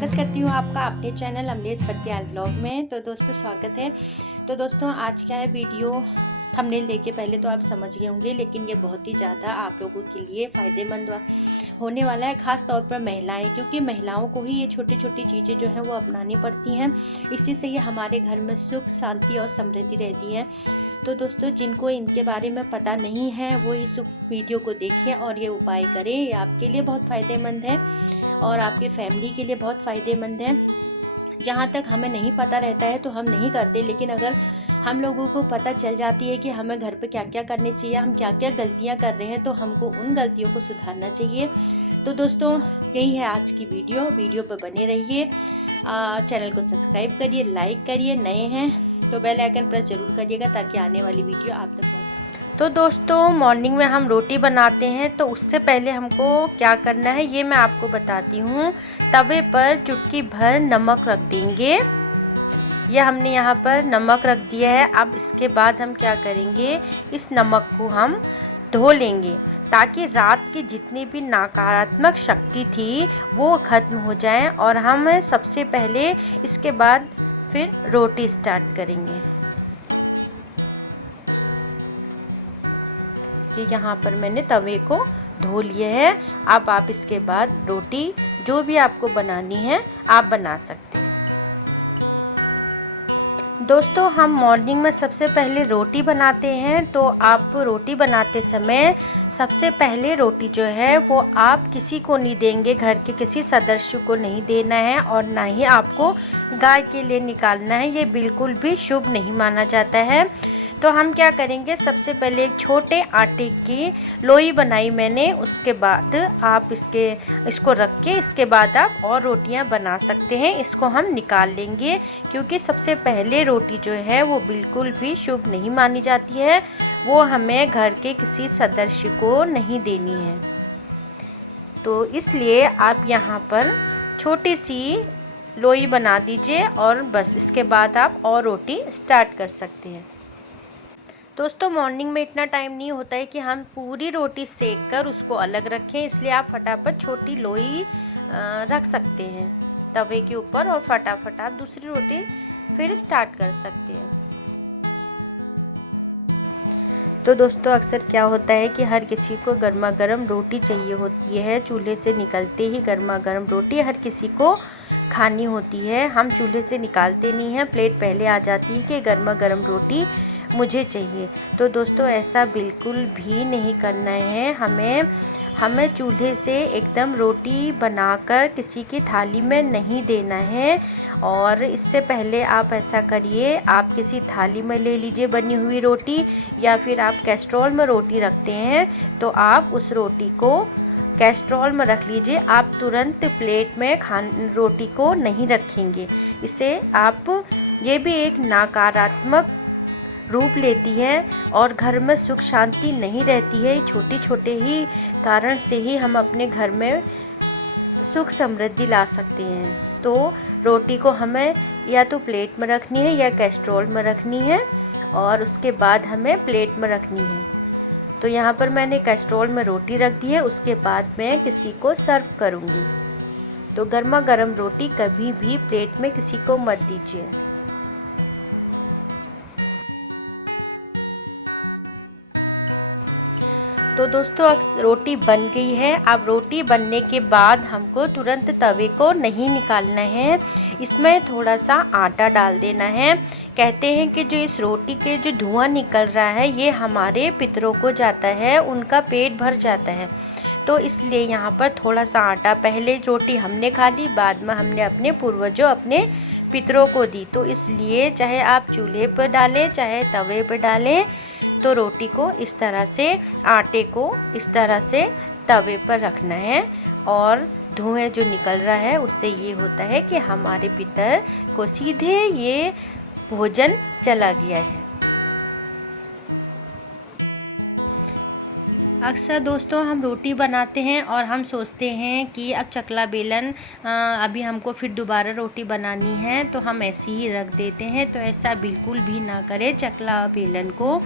स्वागत करती हूँ आपका अपने चैनल अमलेश पटियाल ब्लॉग में। तो दोस्तों स्वागत है। तो दोस्तों आज क्या है, वीडियो थंबनेल देख के पहले तो आप समझ गए होंगे, लेकिन ये बहुत ही ज़्यादा आप लोगों के लिए फ़ायदेमंद होने वाला है, ख़ास तौर पर महिलाएं, क्योंकि महिलाओं को ही ये छोटी छोटी चीज़ें जो हैं वो अपनानी पड़ती हैं। इसी से ये हमारे घर में सुख शांति और समृद्धि रहती है। तो दोस्तों जिनको इनके बारे में पता नहीं है वो इस वीडियो को देखें और ये उपाय करें। ये आपके लिए बहुत फ़ायदेमंद है और आपके फैमिली के लिए बहुत फ़ायदेमंद है। जहाँ तक हमें नहीं पता रहता है तो हम नहीं करते, लेकिन अगर हम लोगों को पता चल जाती है कि हमें घर पे क्या क्या करने चाहिए, हम क्या क्या गलतियाँ कर रहे हैं, तो हमको उन गलतियों को सुधारना चाहिए। तो दोस्तों यही है आज की वीडियो पर बने रहिए। चैनल को सब्सक्राइब करिए, लाइक करिए, नए हैं तो बेल आइकन प्रेस ज़रूर करिएगा ताकि आने वाली वीडियो आप तक पहुँचे। तो दोस्तों मॉर्निंग में हम रोटी बनाते हैं, तो उससे पहले हमको क्या करना है ये मैं आपको बताती हूँ। तवे पर चुटकी भर नमक रख देंगे। यह हमने यहाँ पर नमक रख दिया है। अब इसके बाद हम क्या करेंगे, इस नमक को हम धो लेंगे ताकि रात की जितनी भी नकारात्मक शक्ति थी वो ख़त्म हो जाए। और हम सबसे पहले इसके बाद फिर रोटी स्टार्ट करेंगे। ये यहाँ पर मैंने तवे को धो लिए है। अब आप इसके बाद रोटी जो भी आपको बनानी है आप बना सकते हैं। दोस्तों हम मॉर्निंग में सबसे पहले रोटी बनाते हैं, तो आप रोटी बनाते समय सबसे पहले रोटी जो है वो आप किसी को नहीं देंगे, घर के किसी सदस्य को नहीं देना है और ना ही आपको गाय के लिए निकालना है। ये बिल्कुल भी शुभ नहीं माना जाता है। तो हम क्या करेंगे, सबसे पहले एक छोटे आटे की लोई बनाई मैंने, उसके बाद आप इसको रख के इसके बाद आप और रोटियां बना सकते हैं। इसको हम निकाल लेंगे क्योंकि सबसे पहले रोटी जो है वो बिल्कुल भी शुभ नहीं मानी जाती है। वो हमें घर के किसी सदस्य को नहीं देनी है। तो इसलिए आप यहाँ पर छोटी सी लोई बना दीजिए और बस इसके बाद आप और रोटी स्टार्ट कर सकते हैं। दोस्तों मॉर्निंग में इतना टाइम नहीं होता है कि हम पूरी रोटी सेक कर उसको अलग रखें, इसलिए आप फटाफट छोटी लोई रख सकते हैं तवे के ऊपर और फटाफट आप दूसरी रोटी फिर स्टार्ट कर सकते हैं। तो दोस्तों अक्सर क्या होता है कि हर किसी को गर्मा गर्म रोटी चाहिए होती है। चूल्हे से निकलते ही गर्मा गर्म रोटी हर किसी को खानी होती है। हम चूल्हे से निकालते नहीं हैं, प्लेट पहले आ जाती है कि गर्मा गर्म रोटी मुझे चाहिए। तो दोस्तों ऐसा बिल्कुल भी नहीं करना है। हमें चूल्हे से एकदम रोटी बनाकर किसी की थाली में नहीं देना है। और इससे पहले आप ऐसा करिए, आप किसी थाली में ले लीजिए बनी हुई रोटी, या फिर आप कैस्ट्रॉल में रोटी रखते हैं तो आप उस रोटी को कैस्ट्रॉल में रख लीजिए। आप तुरंत प्लेट में रोटी को नहीं रखेंगे। इसे आप ये भी एक नकारात्मक रूप लेती है और घर में सुख शांति नहीं रहती है। छोटे छोटे ही कारण से ही हम अपने घर में सुख समृद्धि ला सकते हैं। तो रोटी को हमें या तो प्लेट में रखनी है या कैस्ट्रोल में रखनी है और उसके बाद हमें प्लेट में रखनी है। तो यहाँ पर मैंने कैस्ट्रोल में रोटी रख दी है, उसके बाद मैं किसी को सर्व करूँगी। तो गर्मा गर्म रोटी कभी भी प्लेट में किसी को मत दीजिए। तो दोस्तों रोटी बन गई है। अब रोटी बनने के बाद हमको तुरंत तवे को नहीं निकालना है, इसमें थोड़ा सा आटा डाल देना है। कहते हैं कि जो इस रोटी के जो धुआं निकल रहा है ये हमारे पितरों को जाता है, उनका पेट भर जाता है। तो इसलिए यहाँ पर थोड़ा सा आटा, पहले रोटी हमने खा ली, बाद में हमने अपने पूर्वजों अपने पितरों को दी। तो इसलिए चाहे आप चूल्हे पर डालें चाहे तवे पर डालें, तो रोटी को इस तरह से, आटे को इस तरह से तवे पर रखना है। और धुएं जो निकल रहा है उससे ये होता है कि हमारे पितर को सीधे ये भोजन चला गया है। अक्सर दोस्तों हम रोटी बनाते हैं और हम सोचते हैं कि अब चकला बेलन अभी हमको फिर दोबारा रोटी बनानी है तो हम ऐसे ही रख देते हैं। तो ऐसा बिल्कुल भी ना करें। चकला बेलन को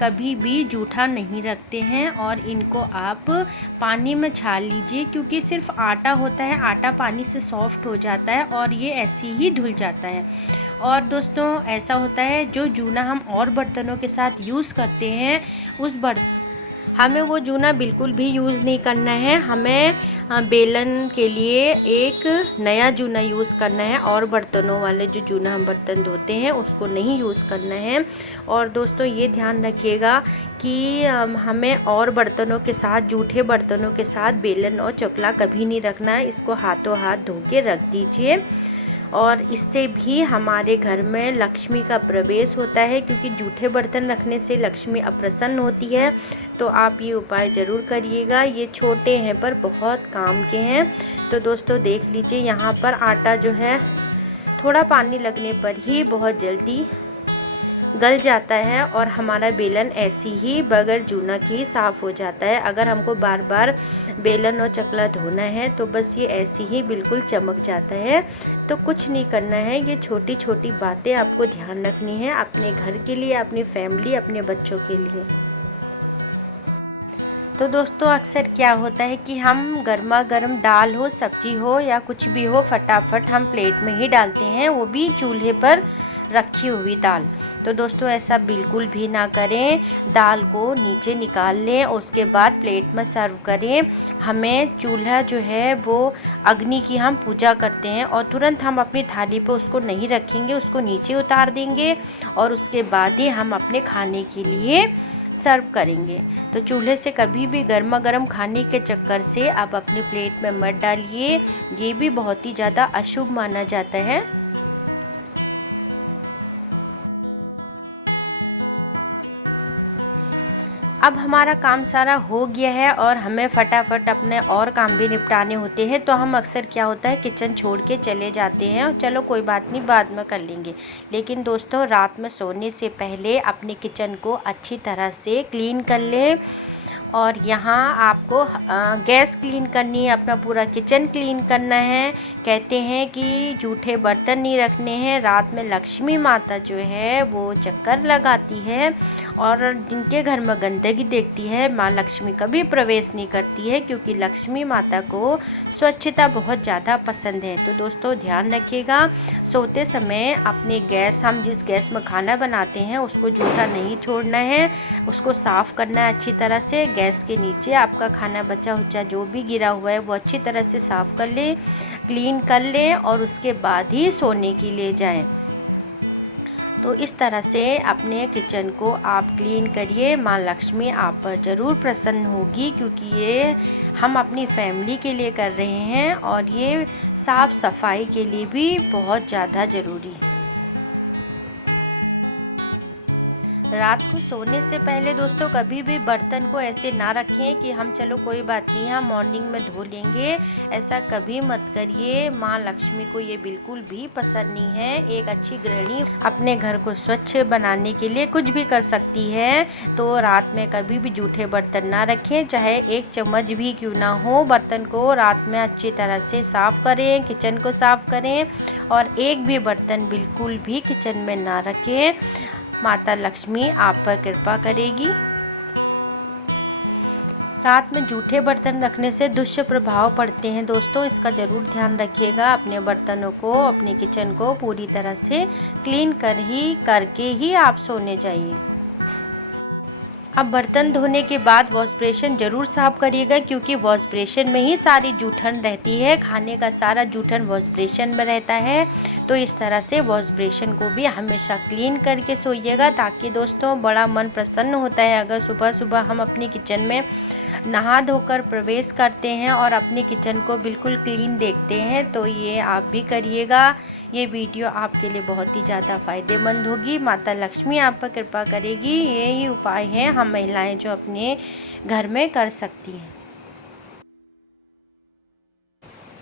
कभी भी जूठा नहीं रखते हैं और इनको आप पानी में छान लीजिए, क्योंकि सिर्फ आटा होता है, आटा पानी से सॉफ्ट हो जाता है और ये ऐसे ही धुल जाता है। और दोस्तों ऐसा होता है जो जूना हम और बर्तनों के साथ यूज़ करते हैं हमें वो जूना बिल्कुल भी यूज़ नहीं करना है। हमें बेलन के लिए एक नया जूना यूज़ करना है और बर्तनों वाले जो जूना हम बर्तन धोते हैं उसको नहीं यूज़ करना है। और दोस्तों ये ध्यान रखिएगा कि हमें और बर्तनों के साथ, जूठे बर्तनों के साथ बेलन और चकला कभी नहीं रखना है। इसको हाथों हाथ धो के रख दीजिए और इससे भी हमारे घर में लक्ष्मी का प्रवेश होता है, क्योंकि जूठे बर्तन रखने से लक्ष्मी अप्रसन्न होती है। तो आप ये उपाय ज़रूर करिएगा। ये छोटे हैं पर बहुत काम के हैं। तो दोस्तों देख लीजिए, यहाँ पर आटा जो है थोड़ा पानी लगने पर ही बहुत जल्दी गल जाता है और हमारा बेलन ऐसी ही बगैर जूना के ही साफ़ हो जाता है। अगर हमको बार बार बेलन और चकला धोना है तो बस ये ऐसे ही बिल्कुल चमक जाता है। तो कुछ नहीं करना है, ये छोटी छोटी बातें आपको ध्यान रखनी है अपने घर के लिए, अपनी फैमिली, अपने बच्चों के लिए। तो दोस्तों अक्सर क्या होता है कि हम गर्मा गर्म दाल हो, सब्जी हो या कुछ भी हो, फटाफट हम प्लेट में ही डालते हैं, वो भी चूल्हे पर रखी हुई दाल। तो दोस्तों ऐसा बिल्कुल भी ना करें। दाल को नीचे निकाल लें, उसके बाद प्लेट में सर्व करें। हमें चूल्हा जो है वो अग्नि की हम पूजा करते हैं और तुरंत हम अपनी थाली पे उसको नहीं रखेंगे, उसको नीचे उतार देंगे और उसके बाद ही हम अपने खाने के लिए सर्व करेंगे। तो चूल्हे से कभी भी गर्मा गर्म खाने के चक्कर से आप अपनी प्लेट में मत डालिए, ये भी बहुत ही ज़्यादा अशुभ माना जाता है। अब हमारा काम सारा हो गया है और हमें फटाफट अपने और काम भी निपटाने होते हैं। तो हम अक्सर क्या होता है किचन छोड़ के चले जाते हैं और चलो कोई बात नहीं बाद में कर लेंगे। लेकिन दोस्तों रात में सोने से पहले अपने किचन को अच्छी तरह से क्लीन कर लें। और यहाँ आपको गैस क्लीन करनी है, अपना पूरा किचन क्लीन करना है। कहते हैं कि जूठे बर्तन नहीं रखने हैं। रात में लक्ष्मी माता जो है वो चक्कर लगाती है और जिनके घर में गंदगी देखती है माँ लक्ष्मी कभी प्रवेश नहीं करती है, क्योंकि लक्ष्मी माता को स्वच्छता बहुत ज़्यादा पसंद है। तो दोस्तों ध्यान रखिएगा, सोते समय अपने गैस, हम जिस गैस में खाना बनाते हैं उसको जूठा नहीं छोड़ना है, उसको साफ़ करना है अच्छी तरह से। गैस के नीचे आपका खाना बचा हुआ जो भी गिरा हुआ है वो अच्छी तरह से साफ़ कर लें, क्लीन कर लें और उसके बाद ही सोने के लिए जाएं। तो इस तरह से अपने किचन को आप क्लीन करिए, माँ लक्ष्मी आप पर ज़रूर प्रसन्न होगी, क्योंकि ये हम अपनी फैमिली के लिए कर रहे हैं और ये साफ़ सफाई के लिए भी बहुत ज़्यादा ज़रूरी है। रात को सोने से पहले दोस्तों कभी भी बर्तन को ऐसे ना रखें कि हम चलो कोई बात नहीं हम मॉर्निंग में धो लेंगे। ऐसा कभी मत करिए, माँ लक्ष्मी को ये बिल्कुल भी पसंद नहीं है। एक अच्छी गृहिणी अपने घर को स्वच्छ बनाने के लिए कुछ भी कर सकती है। तो रात में कभी भी जूठे बर्तन ना रखें, चाहे एक चम्मच भी क्यों ना हो। बर्तन को रात में अच्छी तरह से साफ़ करें, किचन को साफ़ करें और एक भी बर्तन बिल्कुल भी किचन में ना रखें। माता लक्ष्मी आप पर कृपा करेगी। रात में जूठे बर्तन रखने से दुष्प्रभाव पड़ते हैं दोस्तों, इसका ज़रूर ध्यान रखिएगा। अपने बर्तनों को, अपने किचन को पूरी तरह से क्लीन करके ही आप सोने जाइए। अब बर्तन धोने के बाद वॉश बेसिन ज़रूर साफ़ करिएगा, क्योंकि वॉश बेसिन में ही सारी जूठन रहती है। खाने का सारा जूठन वॉश बेसिन में रहता है। तो इस तरह से वॉश बेसिन को भी हमेशा क्लीन करके सोइएगा, ताकि दोस्तों बड़ा मन प्रसन्न होता है अगर सुबह सुबह हम अपनी किचन में नहा धोकर प्रवेश करते हैं और अपने किचन को बिल्कुल क्लीन देखते हैं। तो ये आप भी करिएगा। ये वीडियो आपके लिए बहुत ही ज़्यादा फ़ायदेमंद होगी। माता लक्ष्मी आप पर कृपा करेगी। ये ही उपाय हैं हम महिलाएं जो अपने घर में कर सकती हैं।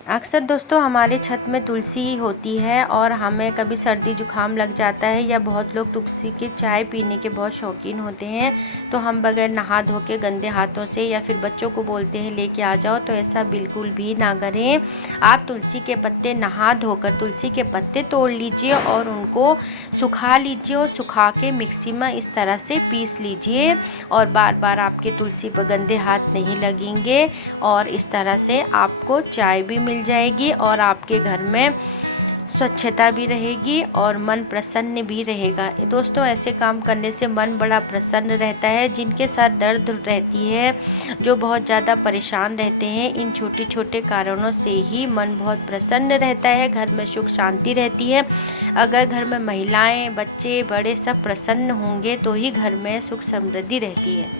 अक्सर दोस्तों हमारे छत में तुलसी होती है और हमें कभी सर्दी जुकाम लग जाता है या बहुत लोग तुलसी की चाय पीने के बहुत शौकीन होते हैं, तो हम बगैर नहा धो के गंदे हाथों से या फिर बच्चों को बोलते हैं लेके आ जाओ, तो ऐसा बिल्कुल भी ना करें। आप तुलसी के पत्ते नहा धोकर तुलसी के पत्ते तोड़ लीजिए और उनको सुखा लीजिए और सुखा के मिक्सी में इस तरह से पीस लीजिए और बार बार आपके तुलसी पर गंदे हाथ नहीं लगेंगे और इस तरह से आपको चाय भी मिल जाएगी और आपके घर में स्वच्छता भी रहेगी और मन प्रसन्न भी रहेगा। दोस्तों ऐसे काम करने से मन बड़ा प्रसन्न रहता है। जिनके साथ दर्द रहती है, जो बहुत ज़्यादा परेशान रहते हैं, इन छोटे छोटे कारणों से ही मन बहुत प्रसन्न रहता है, घर में सुख शांति रहती है। अगर घर में महिलाएं, बच्चे, बड़े सब प्रसन्न होंगे तो ही घर में सुख समृद्धि रहती है।